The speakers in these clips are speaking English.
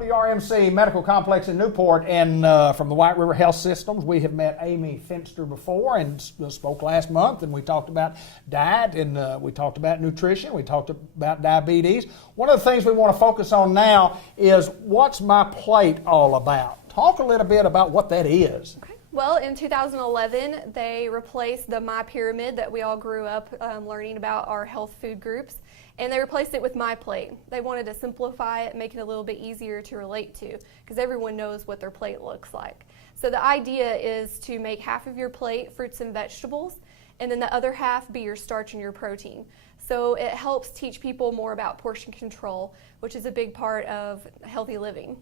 WRMC Medical Complex in Newport, and from the White River Health Systems, we have met Amy Finster before and spoke last month, and we talked about diet, and we talked about nutrition, we talked about diabetes. One of the things we want to focus on now is what's my plate all about? Talk a little bit about what that is. Okay. Well, in 2011, they replaced the My Pyramid that we all grew up learning about our health food groups, and they replaced it with My Plate. They wanted to simplify it, make it a little bit easier to relate to, because everyone knows what their plate looks like. So the idea is to make half of your plate fruits and vegetables, and then the other half be your starch and your protein. So it helps teach people more about portion control, which is a big part of healthy living.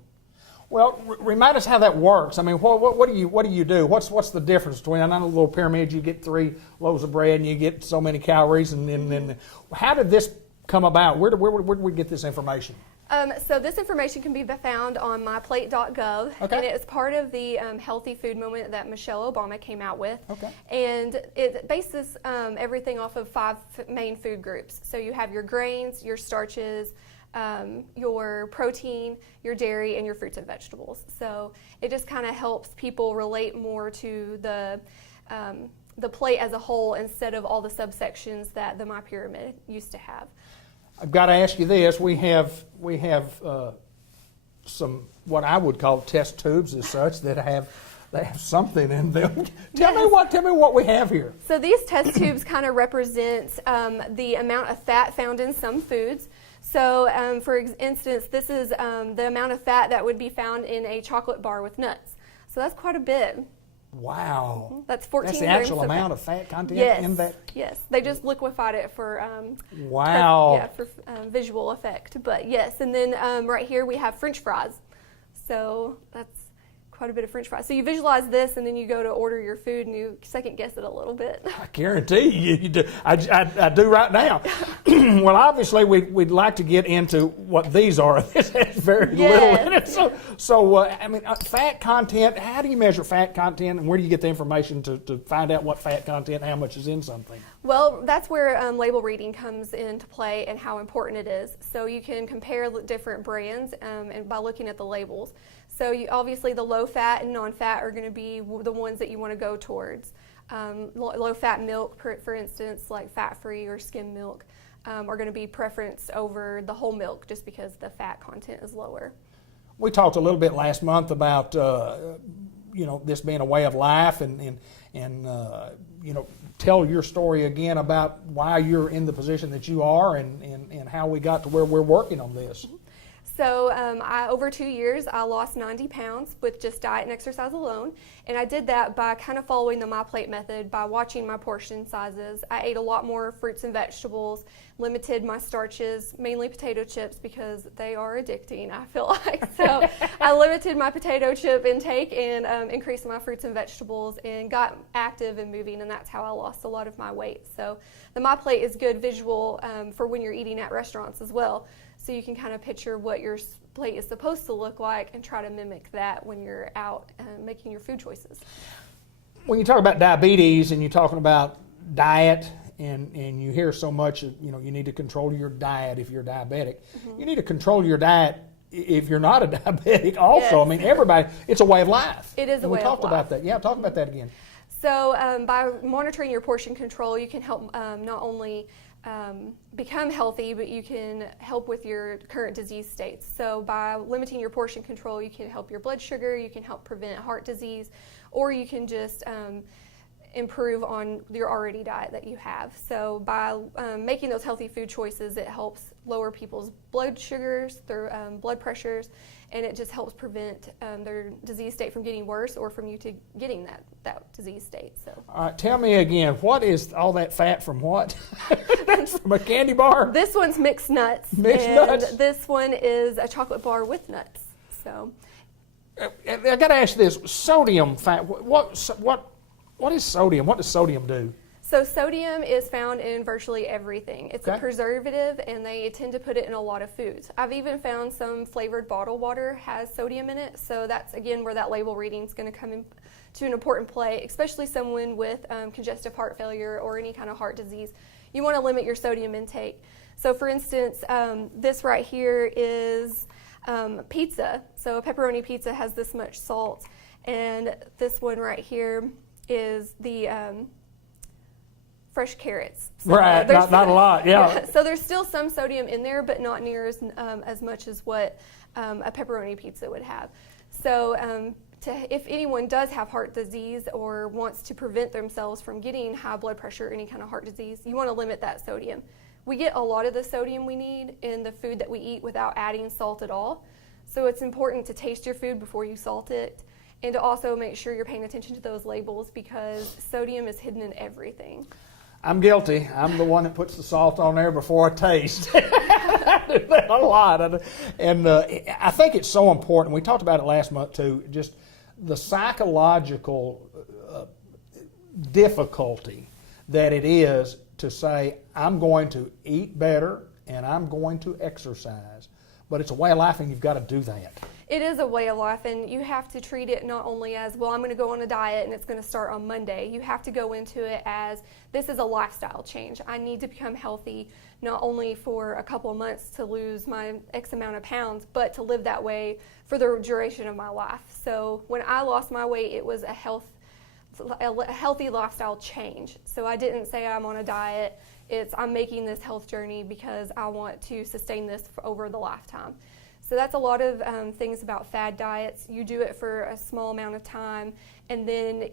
Well, remind us how that works. I mean, what do you do? What's the difference between, I know a little pyramid, you get 3 loaves of bread and you get so many calories, and then how did this come about? Where did we get this information? So this information can be found on myplate.gov, okay. And it's part of the healthy food movement that Michelle Obama came out with. Okay. And it bases everything off of 5 main food groups. So you have your grains, your starches, your protein, your dairy, and your fruits and vegetables. So it just kind of helps people relate more to the plate as a whole instead of all the subsections that the My Pyramid used to have. I've got to ask you this: we have some what I would call test tubes as such that have something in them. Tell me what we have here. So these test tubes kind of represent the amount of fat found in some foods. So for instance, this is the amount of fat that would be found in a chocolate bar with nuts. So that's quite a bit. Wow. That's 14 That's the grams actual of amount fat. of fat content Yes. in that? Yes. They just liquefied it for wow. for visual effect. But yes, and then right here we have French fries. So that's quite a bit of French fries. So you visualize this, and then you go to order your food, and you second guess it a little bit. I guarantee you do. I do right now. Well, obviously, we'd like to get into what these are. This has very little in it. So I mean, fat content, how do you measure fat content, and where do you get the information to find out what fat content, how much is in something? Well, that's where label reading comes into play and how important it is. So you can compare different brands and by looking at the labels. So obviously the low-fat and non-fat are going to be the ones that you want to go towards. Low-fat milk, for instance, like fat-free or skim milk, are going to be preference over the whole milk just because the fat content is lower. We talked a little bit last month about this being a way of life, and tell your story again about why you're in the position that you are and how we got to where we're working on this. So over 2 years, I lost 90 pounds with just diet and exercise alone. And I did that by kind of following the My Plate method, by watching my portion sizes. I ate a lot more fruits and vegetables, limited my starches, mainly potato chips because they are addicting, I feel like. So I limited my potato chip intake and increased my fruits and vegetables and got active and moving, and that's how I lost a lot of my weight. So the My Plate is good visual for when you're eating at restaurants as well. So you can kind of picture what your plate is supposed to look like and try to mimic that when you're out making your food choices. When you talk about diabetes and you're talking about diet and you hear so much, you need to control your diet if you're diabetic. Mm-hmm. You need to control your diet if you're not a diabetic also. Yes. I mean, everybody, it's a way of life. It is a way of life. We talked about that. Yeah, talk about that again. So by monitoring your portion control, you can help not only become healthy, but you can help with your current disease states. So by limiting your portion control, you can help your blood sugar, you can help prevent heart disease, or you can just improve on your already diet that you have. So by making those healthy food choices, it helps lower people's blood sugars, their blood pressures, and it just helps prevent their disease state from getting worse or from you to getting that disease state. So. All right, tell me again, what is all that fat from what? That's from a candy bar? This one's mixed nuts. Mixed nuts? This one is a chocolate bar with nuts. So. I got to ask you this, sodium fat, what is sodium? What does sodium do? So sodium is found in virtually everything. It's a preservative, and they tend to put it in a lot of foods. I've even found some flavored bottled water has sodium in it, so that's, again, where that label reading is going to come into an important play, especially someone with congestive heart failure or any kind of heart disease. You want to limit your sodium intake. So for instance, this right here is pizza. So a pepperoni pizza has this much salt, and this one right here is the fresh carrots. So right, not a lot, yeah. So there's still some sodium in there, but not near as much as what a pepperoni pizza would have. So if anyone does have heart disease or wants to prevent themselves from getting high blood pressure or any kind of heart disease, you want to limit that sodium. We get a lot of the sodium we need in the food that we eat without adding salt at all. So it's important to taste your food before you salt it, and to also make sure you're paying attention to those labels, because sodium is hidden in everything. I'm guilty. I'm the one that puts the salt on there before I taste. I do that a lot. And I think it's so important. We talked about it last month too, just the psychological difficulty that it is to say, I'm going to eat better and I'm going to exercise. But it's a way of life, and you've got to do that. It is a way of life, and you have to treat it not only as, well, I'm going to go on a diet and it's going to start on Monday. You have to go into it as, this is a lifestyle change. I need to become healthy, not only for a couple of months to lose my X amount of pounds, but to live that way for the duration of my life. So when I lost my weight, it was a healthy lifestyle change. So I didn't say I'm on a diet. I'm making this health journey because I want to sustain this over the lifetime. So that's a lot of things about fad diets. You do it for a small amount of time, and then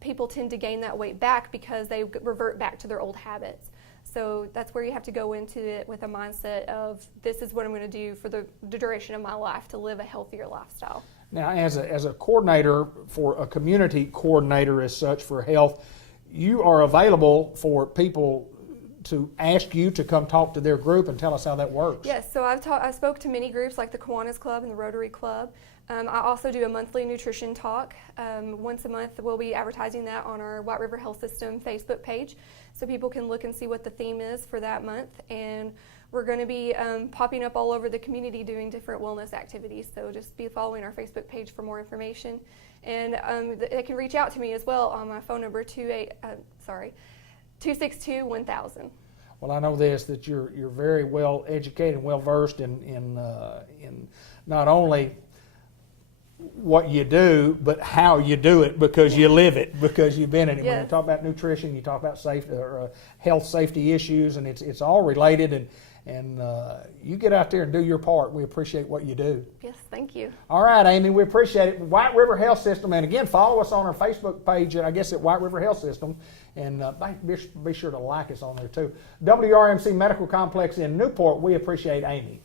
people tend to gain that weight back because they revert back to their old habits. So that's where you have to go into it with a mindset of, this is what I'm going to do for the duration of my life to live a healthier lifestyle. Now, as a coordinator, for a community coordinator as such for health, you are available for people to ask you to come talk to their group, and tell us how that works. Yes, so I spoke to many groups like the Kiwanis Club and the Rotary Club. I also do a monthly nutrition talk. Once a month, we'll be advertising that on our White River Health System Facebook page, so people can look and see what the theme is for that month. And we're going to be popping up all over the community doing different wellness activities, so just be following our Facebook page for more information. And they can reach out to me as well on my phone number, 262-1000. Well, I know this, that you're very well educated and well versed in not only what you do, but how you do it, because you live it, because you've been in it. Yes. When you talk about nutrition, you talk about safety or health safety issues, and it's all related. And you get out there and do your part. We appreciate what you do. Yes, thank you. All right, Amy, we appreciate it. White River Health System, and again, follow us on our Facebook page, I guess, at White River Health System, and be sure to like us on there too. WRMC Medical Complex in Newport, we appreciate Amy.